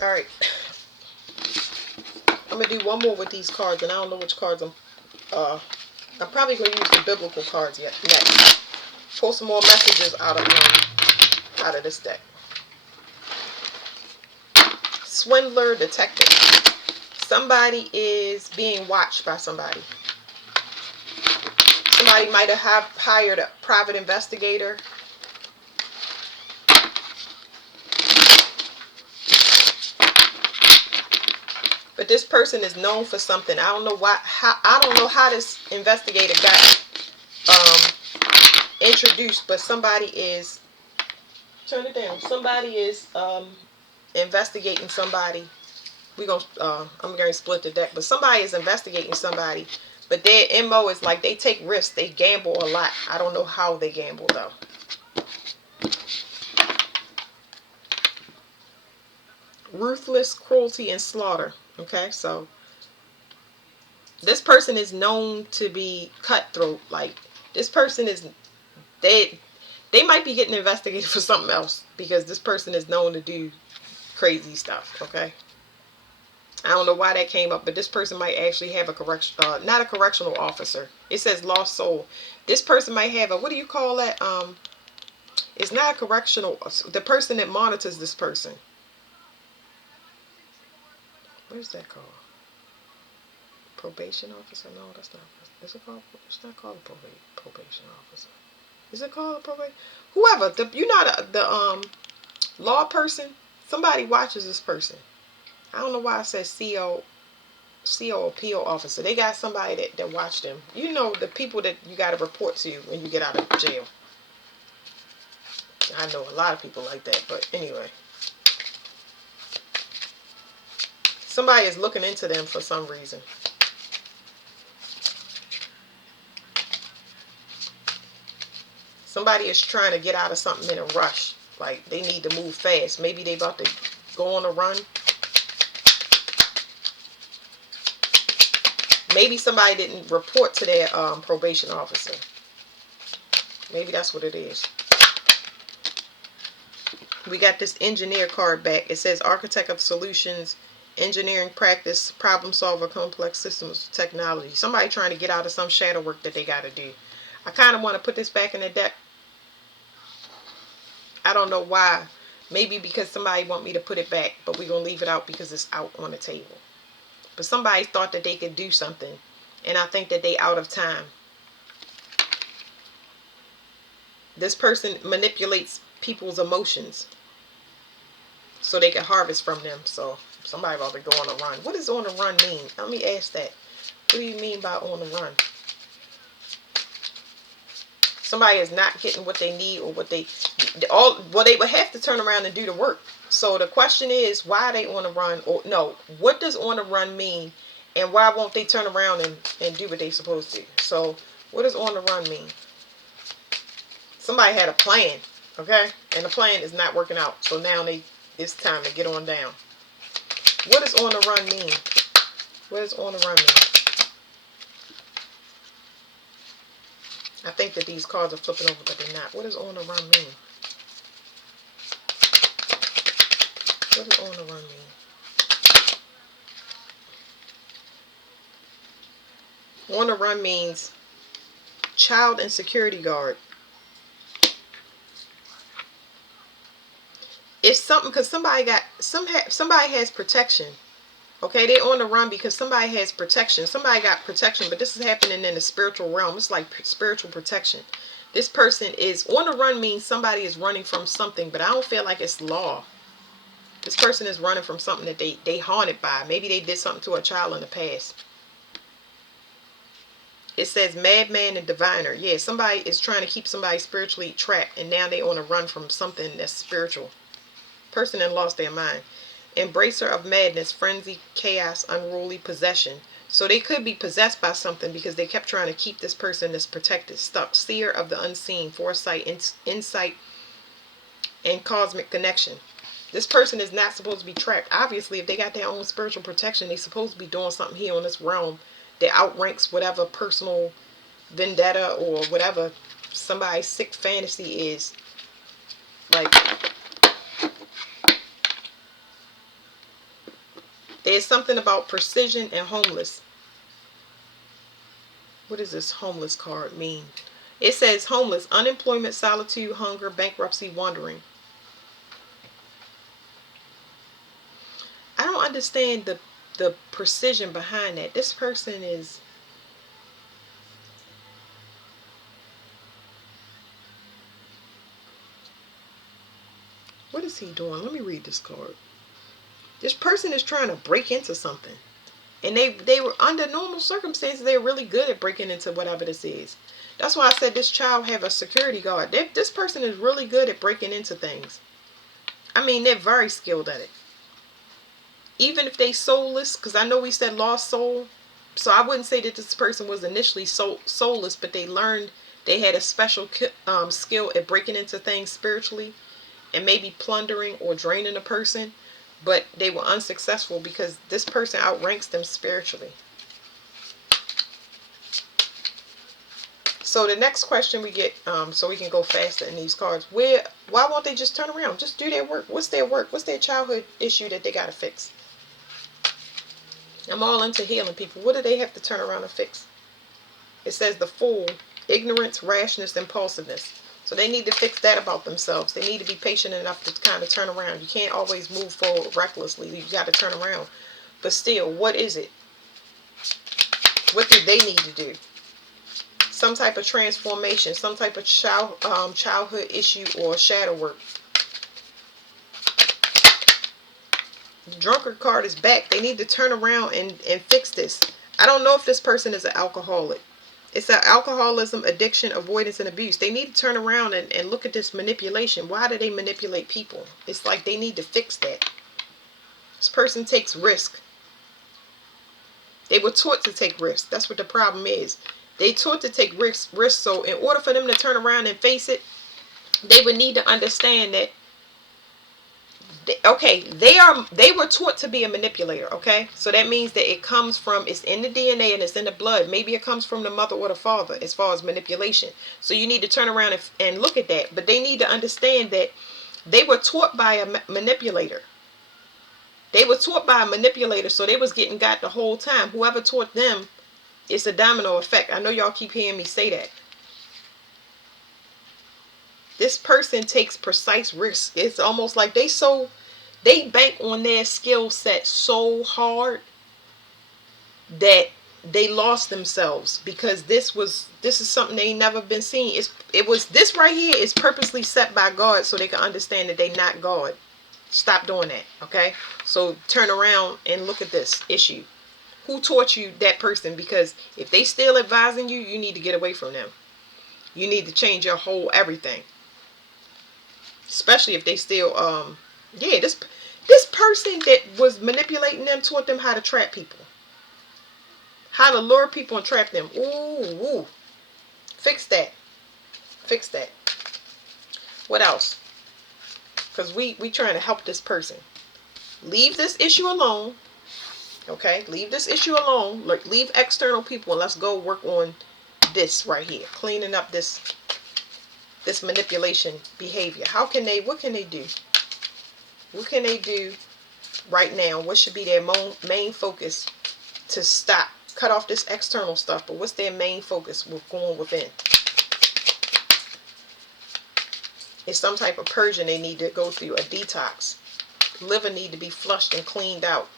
Alright. I'm going to do one more with these cards, and I don't know which cards I'm probably going to use the biblical cards next. Pull some more messages out of this deck. Swindler, detective. Somebody is being watched by somebody. Somebody might have hired a private investigator. But this person is known for something. I don't know I don't know how this investigator got introduced, but somebody is, turn it down. Somebody is investigating somebody. I'm going to split the deck, but somebody is investigating somebody. But their MO is like they take risks. They gamble a lot. I don't know how they gamble though. Ruthless cruelty and slaughter. Okay, so this person is known to be cutthroat. Like this person is, they might be getting investigated for something else because this person is known to do crazy stuff. Okay, I don't know why that came up, but this person might actually have not a correctional officer. It says lost soul. This person might have a, what do you call that? It's not a correctional, the person that monitors this person. What is that called? Probation officer? No, that's not. Is it called? It's not called a probation officer. Is it called a probation? Whoever you're not the law person. Somebody watches this person. I don't know why it says CO or PO officer. They got somebody that watched them. You know, the people that you got to report to when you get out of jail. I know a lot of people like that, but anyway. Somebody is looking into them for some reason. Somebody is trying to get out of something in a rush. Like they need to move fast. Maybe they about to go on a run. Maybe somebody didn't report to their probation officer. Maybe that's what it is. We got this engineer card back. It says architect of solutions, engineering practice, problem solver, complex systems, technology. Somebody trying to get out of some shadow work that they got to do. I kind of want to put this back in the deck. I don't know why. Maybe because somebody want me to put it back, but we're going to leave it out because it's out on the table. But somebody thought that they could do something, and I think that they out of time. This person manipulates people's emotions so they can harvest from them. So somebody about to go on a run. What does on a run mean? Let me ask that. What do you mean by on a run? Somebody is not getting what they need or what they would have to turn around and do the work. So the question is, why are they on a run? Or no, what does on a run mean? And why won't they turn around and do what they're supposed to? So what does on the run mean? Somebody had a plan, okay? And the plan is not working out. So now it's time to get on down. What does on the run mean? What does on the run mean? I think that these cards are flipping over, but they're not. What does on the run mean? What does on the run mean? On the run means child and security guard. It's something because somebody has protection. Okay, they're on the run because somebody has protection. Somebody got protection, but this is happening in the spiritual realm. It's like spiritual protection. This person is on the run means somebody is running from something, but I don't feel like it's law. This person is running from something that they haunted by. Maybe they did something to a child in the past. It says madman and diviner. Yeah, somebody is trying to keep somebody spiritually trapped, and now they on a run from something that's spiritual. Person that lost their mind. Embracer of madness, frenzy, chaos, unruly possession. So they could be possessed by something because they kept trying to keep this person that's protected, stuck. Seer of the unseen, foresight, insight, and cosmic connection. This person is not supposed to be trapped. Obviously, if they got their own spiritual protection, they're supposed to be doing something here on this realm that outranks whatever personal vendetta or whatever somebody's sick fantasy is. Like, There's something about precision and homeless. What does this homeless card mean? It says homeless, unemployment, solitude, hunger, bankruptcy, wandering. I don't understand the precision behind that. This person is, what is he doing? Let me read this card. This person is trying to break into something. And they were, under normal circumstances, they're really good at breaking into whatever this is. That's why I said this child have a security guard. This person is really good at breaking into things. I mean, they're very skilled at it. Even if they soulless, because I know we said lost soul. So I wouldn't say that this person was initially soulless, but they learned they had a special skill at breaking into things spiritually and maybe plundering or draining a person. But they were unsuccessful because this person outranks them spiritually. So the next question we get, so we can go faster in these cards. Why won't they just turn around? Just do their work. What's their work? What's their childhood issue that they got to fix? I'm all into healing people. What do they have to turn around and fix? It says the Fool, ignorance, rashness, impulsiveness. So they need to fix that about themselves. They need to be patient enough to kind of turn around. You can't always move forward recklessly. You got to turn around. But still, what is it? What do they need to do? Some type of transformation, some type of childhood issue or shadow work. The drunkard card is back. They need to turn around and fix this. I don't know if this person is an alcoholic. It's an alcoholism, addiction, avoidance, and abuse. They need to turn around and look at this manipulation. Why do they manipulate people? It's like they need to fix that. This person takes risk. They were taught to take risks. That's what the problem is. They taught to take risks. So in order for them to turn around and face it, they would need to understand that, okay, they were taught to be a manipulator, okay? So that means that it comes from, it's in the DNA and it's in the blood. Maybe it comes from the mother or the father as far as manipulation. So you need to turn around and look at that. But they need to understand that they were taught by a manipulator. They were taught by a manipulator, so they was getting got the whole time. Whoever taught them, it's a domino effect. I know y'all keep hearing me say that. This person takes precise risks. It's almost like they bank on their skill set so hard that they lost themselves, because this is something they never been seen. This right here is purposely set by God so they can understand that they not God. Stop doing that, okay? So turn around and look at this issue. Who taught you that person? Because if they still advising you, you need to get away from them. You need to change your whole everything. Especially if they still, yeah, this person that was manipulating them taught them how to trap people. How to lure people and trap them. Ooh. Fix that. Fix that. What else? Because we trying to help this person. Leave this issue alone. Okay, leave this issue alone. Leave external people and let's go work on this right here. Cleaning up this manipulation behavior. What can they do? What can they do right now? What should be their main focus to stop? Cut off this external stuff, but what's their main focus with going within? It's some type of purging they need to go through, a detox. Liver need to be flushed and cleaned out.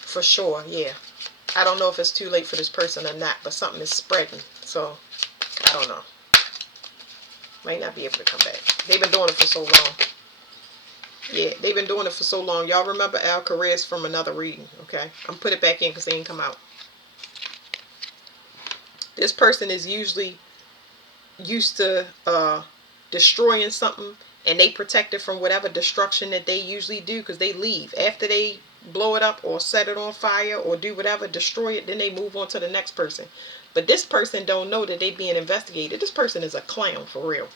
For sure, yeah. I don't know if it's too late for this person or not, but something is spreading. So, I don't know. Might not be able to come back. They've been doing it for so long. Yeah, they've been doing it for so long. Y'all remember Al Carrez from another reading, okay? I'm put it back in because they ain't come out. This person is usually used to destroying something, and they protect it from whatever destruction that they usually do, because they leave. After they blow it up or set it on fire or do whatever, destroy it, then they move on to the next person. But this person don't know that they being investigated. This person is a clown for real.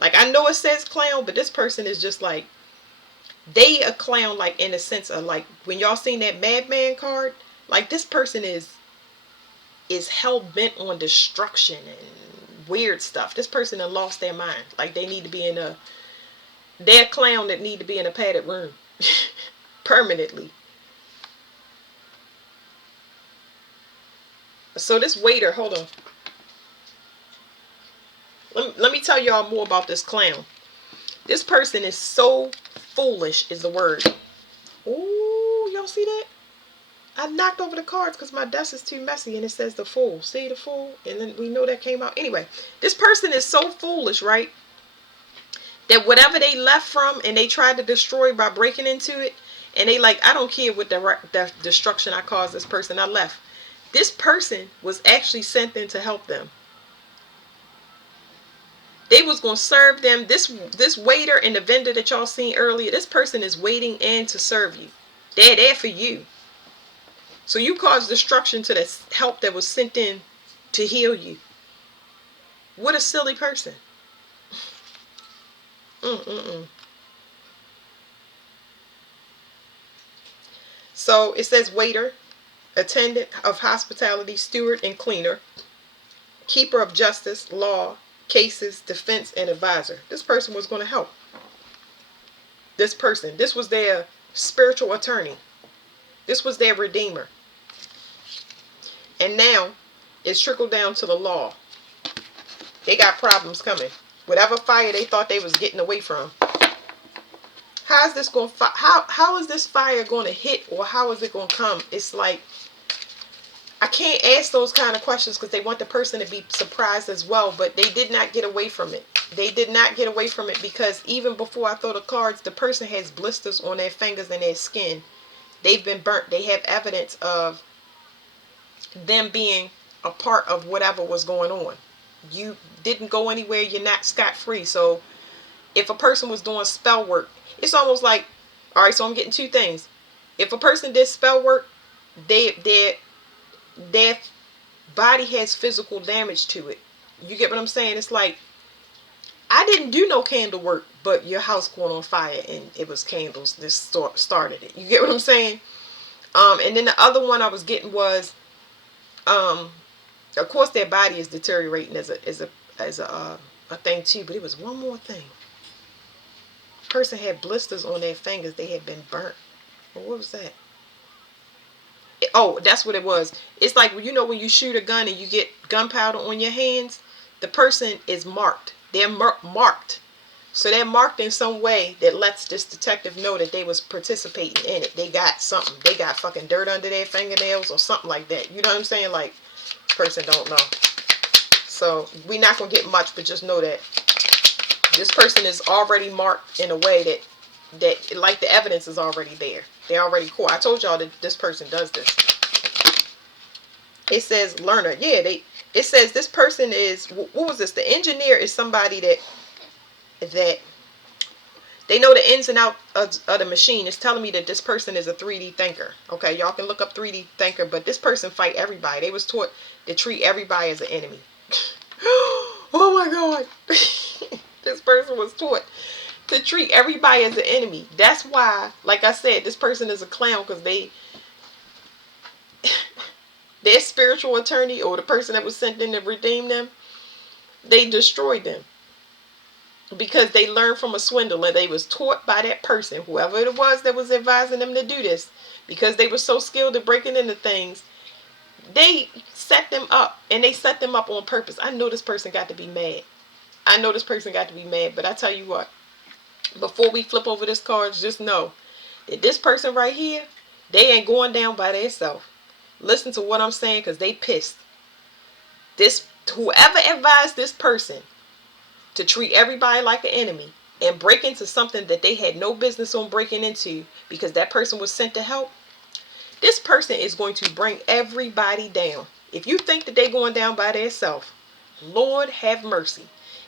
Like, I know it says clown, but this person is just like, they a clown, like in the sense of, like, when y'all seen that Madman card, like, this person is hell-bent on destruction and weird stuff. This person has lost their mind. Like, they need to be in they're a clown that need to be in a padded room. permanently. So this waiter, hold on. Let me tell y'all more about this clown. This person is so foolish is the word. Ooh, y'all see that? I knocked over the cards because my desk is too messy and it says the fool. See the fool? And then we know that came out. Anyway, this person is so foolish, right? That whatever they left from and they tried to destroy by breaking into it, and they like, I don't care what the destruction I caused this person, I left. This person was actually sent in to help them. They was going to serve them. This waiter and the vendor that y'all seen earlier, this person is waiting in to serve you. They're there for you. So you caused destruction to the help that was sent in to heal you. What a silly person. So it says waiter, attendant of hospitality, steward and cleaner, keeper of justice, law, cases, defense, and advisor. This person was going to help. This person. This was their spiritual attorney. This was their redeemer. And now it's trickled down to the law. They got problems coming. Whatever fire they thought they was getting away from. How is this going? How is this fire going to hit, or how is it going to come? It's like I can't ask those kind of questions because they want the person to be surprised as well. But they did not get away from it. They did not get away from it because even before I throw the cards, the person has blisters on their fingers and their skin. They've been burnt. They have evidence of them being a part of whatever was going on. You didn't go anywhere. You're not scot-free. So if a person was doing spell work, it's almost like, all right, so I'm getting two things. If a person did spell work, their body has physical damage to it. You get what I'm saying? It's like, I didn't do no candle work, but your house caught on fire and it was candles. This started it. You get what I'm saying? And then the other one I was getting was, of course, their body is deteriorating as a thing too. But it was one more thing. Person had blisters on their fingers. They had been burnt. Well, what was that? Oh, that's what it was. It's like, you know, when you shoot a gun and you get gunpowder on your hands, the person is marked. They're marked. So they're marked in some way that lets this detective know that they was participating in it. They got something. They got fucking dirt under their fingernails or something like that. You know what I'm saying? Like, person don't know. So we're not going to get much, but just know that this person is already marked in a way that like the evidence is already there. They're already caught. I told y'all that this person does this. It says learner. Yeah, it says this person is, what was this? The engineer is somebody that they know the ins and outs of the machine. It's telling me that this person is a 3D thinker. Okay, y'all can look up 3D thinker, but this person fight everybody. They was taught to treat everybody as an enemy. Oh my God. This person was taught to treat everybody as an enemy. That's why, like I said, this person is a clown, because their spiritual attorney, or the person that was sent in to redeem them, they destroyed them. Because they learned from a swindler. They was taught by that person, whoever it was that was advising them to do this, because they were so skilled at breaking into things. They set them up, and they set them up on purpose. I know this person got to be mad. But I tell you what, before we flip over this card, just know that this person right here, they ain't going down by themselves. Listen to what I'm saying, because they pissed. Whoever advised this person to treat everybody like an enemy and break into something that they had no business on breaking into, because that person was sent to help, this person is going to bring everybody down. If you think that they're going down by themselves, Lord have mercy.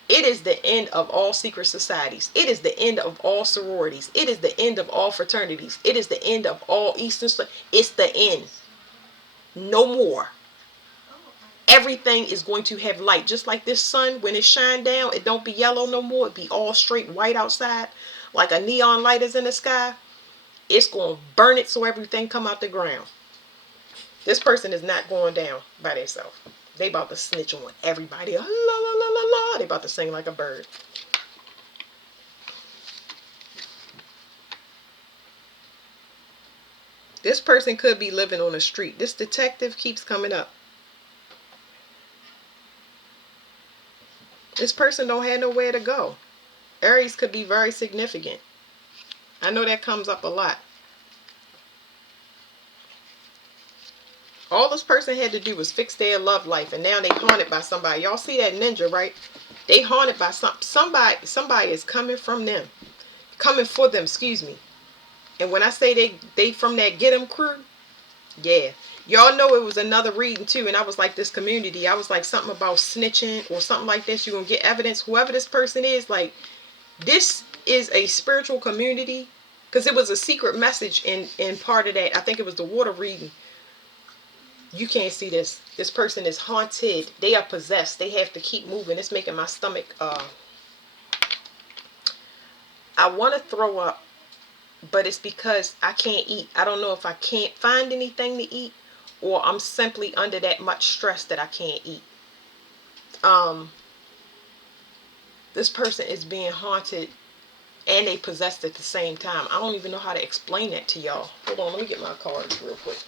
It is the end of all secret societies. It is the end of all sororities. It is the end of all fraternities. It is the end of all Eastern. It's the end. No more. Everything is going to have light. Just like this sun, when it shine down, it don't be yellow no more. It be all straight white outside, like a neon light is in the sky. It's going to burn it so everything come out the ground. This person is not going down by themselves. They about to snitch on everybody. La, la, la, la, la. They about to sing like a bird. This person could be living on the street. This detective keeps coming up. This person don't have nowhere to go. Aries could be very significant. I know that comes up a lot. All this person had to do was fix their love life, and now they haunted by somebody. Y'all see that ninja, right? They haunted by somebody. Somebody is coming from them, coming for them. Excuse me. And when I say they from that get 'em crew, yeah. Y'all know it was another reading too, and I was like, this community. I was like something about snitching or something like this. You're gonna get evidence. Whoever this person is, like, this is a spiritual community, because it was a secret message in part of that. I think it was the water reading. You can't see this. This person is haunted. They are possessed. They have to keep moving. It's making my stomach, I want to throw up, but it's because I can't eat. I don't know if I can't find anything to eat, or I'm simply under that much stress that I can't eat. This person is being haunted and they possessed at the same time. I don't even know how to explain that to y'all. Hold on, let me get my cards real quick.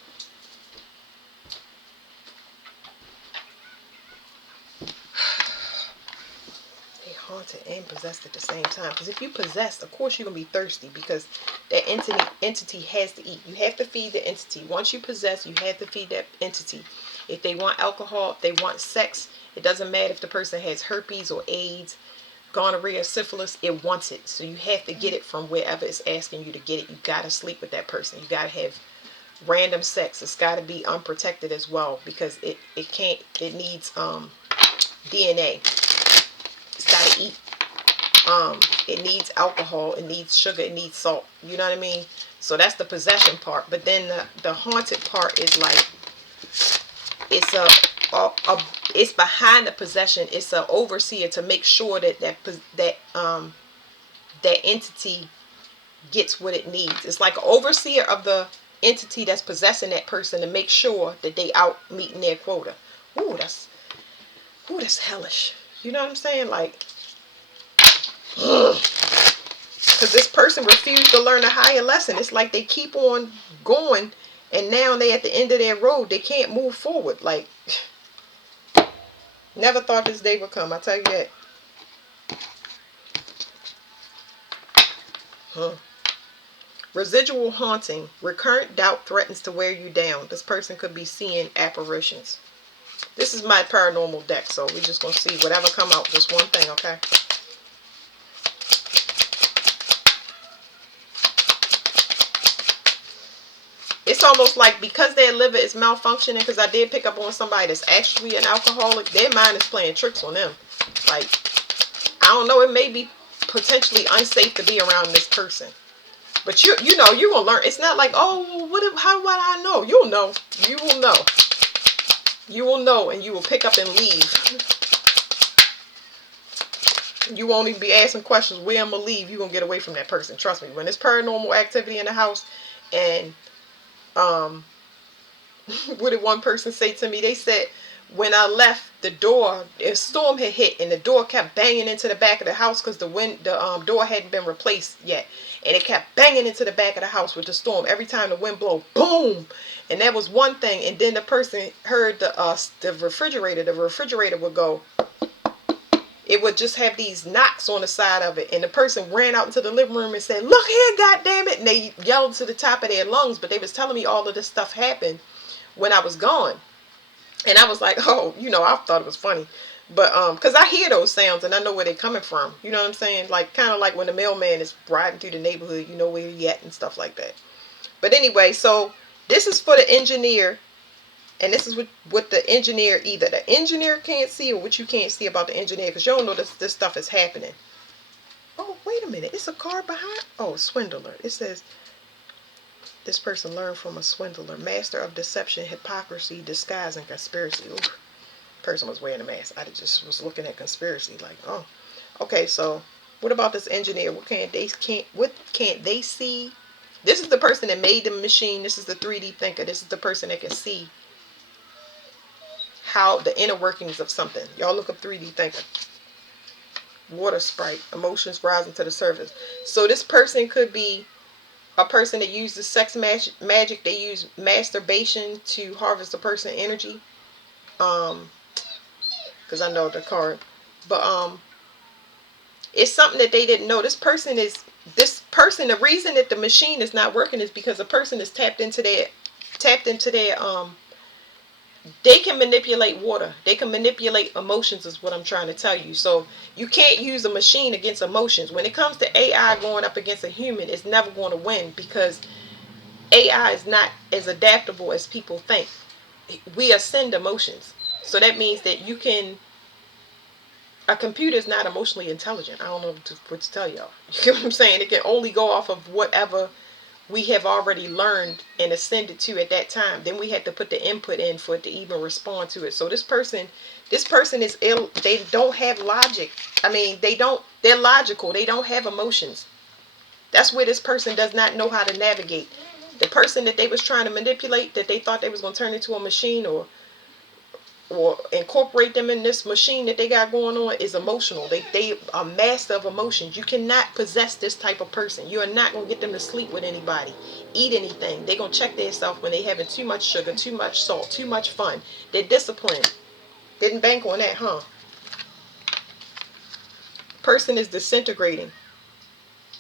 They haunted and possessed at the same time. Because if you possessed, of course you're going to be thirsty, because that entity has to eat. You have to feed the entity. Once you possess, you have to feed that entity. If they want alcohol, if they want sex, it doesn't matter if the person has herpes or AIDS, gonorrhea, syphilis, it wants it. So you have to get it from wherever it's asking you to get it. You got to sleep with that person. You got to have random sex. It's got to be unprotected as well, because it needs DNA. It's got to eat. It needs alcohol, it needs sugar, it needs salt. You know what I mean? So that's the possession part. But then the haunted part is like, it's it's behind the possession. It's an overseer to make sure that entity gets what it needs. It's like an overseer of the entity that's possessing that person to make sure that they out meeting their quota. Ooh, that's hellish. You know what I'm saying? Like, because this person refused to learn a higher lesson. It's like they keep on going, and now they at the end of their road. They can't move forward. Like, never thought this day would come. I tell you that. Residual haunting. Recurrent doubt threatens to wear you down. This person could be seeing apparitions. This is my paranormal deck, so we're just going to see whatever come out. Just one thing, okay? It's almost like, because their liver is malfunctioning, because I did pick up on somebody that's actually an alcoholic, their mind is playing tricks on them. Like, I don't know, it may be potentially unsafe to be around this person. But you know, you're going to learn. It's not like, oh, how would I know? You'll know. You will know. You will know, and you will pick up and leave. You won't even be asking questions. Where I'm going to leave, you're going to get away from that person. Trust me. When there's paranormal activity in the house, and what did one person say to me? They said, when I left, the door, a storm had hit, and the door kept banging into the back of the house, because the door hadn't been replaced yet, and it kept banging into the back of the house with the storm. Every time the wind blow, boom. And that was one thing. And then the person heard the refrigerator. The refrigerator would go. It would just have these knocks on the side of it, and the person ran out into the living room and said, "Look here, goddammit!" And they yelled to the top of their lungs. But they was telling me all of this stuff happened when I was gone. And I was like, oh, I thought it was funny. But, because I hear those sounds and I know where they're coming from. You know what I'm saying? Like, kind of like when the mailman is riding through the neighborhood, you know where he at and stuff like that. But anyway, so this is for the engineer. And this is what the engineer, either the engineer can't see or what you can't see about the engineer. Because you don't know this stuff is happening. Oh, wait a minute. It's a card behind. Oh, swindler. It says, this person learned from a swindler. Master of deception, hypocrisy, disguise, and conspiracy. Ooh, person was wearing a mask. I just was looking at conspiracy like, oh. Okay, so what about this engineer? What can't they see? This is the person that made the machine. This is the 3D thinker. This is the person that can see how the inner workings of something. Y'all look up 3D thinker. Water sprite. Emotions rising to the surface. So this person could be A person that uses sex magic, they use masturbation to harvest a person's energy. Because I know the card, but it's something that they didn't know. This person. The reason that the machine is not working is because a person is tapped into their. They can manipulate water. They can manipulate emotions, is what I'm trying to tell you. So you can't use a machine against emotions. When it comes to AI going up against a human, it's never going to win, because AI is not as adaptable as people think. We ascend emotions. So that means that a computer is not emotionally intelligent. I don't know what to tell y'all. You get what I'm saying? It can only go off of whatever we have already learned and ascended to at that time. Then we had to put the input in for it to even respond to it. So this person is ill. They don't have logic. I mean, they're logical. They don't have emotions. That's where this person does not know how to navigate. The person that they was trying to manipulate, that they thought they was going to turn into a machine, or incorporate them in this machine that they got going on, is emotional. They are master of emotions. You cannot possess this type of person. You are not going to get them to sleep with anybody, eat anything. They're going to check themselves when they having too much sugar, too much salt, too much fun. They're disciplined. Didn't bank on that, huh? Person is disintegrating.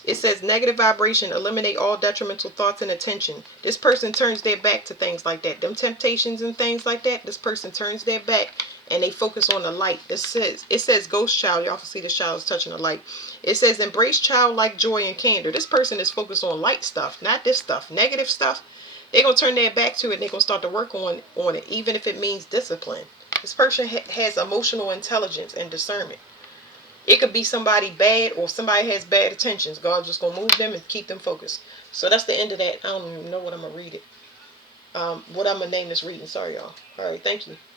It says negative vibration, eliminate all detrimental thoughts and attention. This person turns their back to things like that. Them temptations and things like that, this person turns their back and they focus on the light. It says ghost child. Y'all can see the child is touching the light. It says embrace childlike joy and candor. This person is focused on light stuff, not this stuff. Negative stuff, they're going to turn their back to it and they're going to start to work on it, even if it means discipline. This person has emotional intelligence and discernment. It could be somebody bad, or somebody has bad intentions. God's just gonna move them and keep them focused. So that's the end of that. I don't even know what I'm gonna read it. What I'm gonna name this reading. Sorry, y'all. All right, thank you.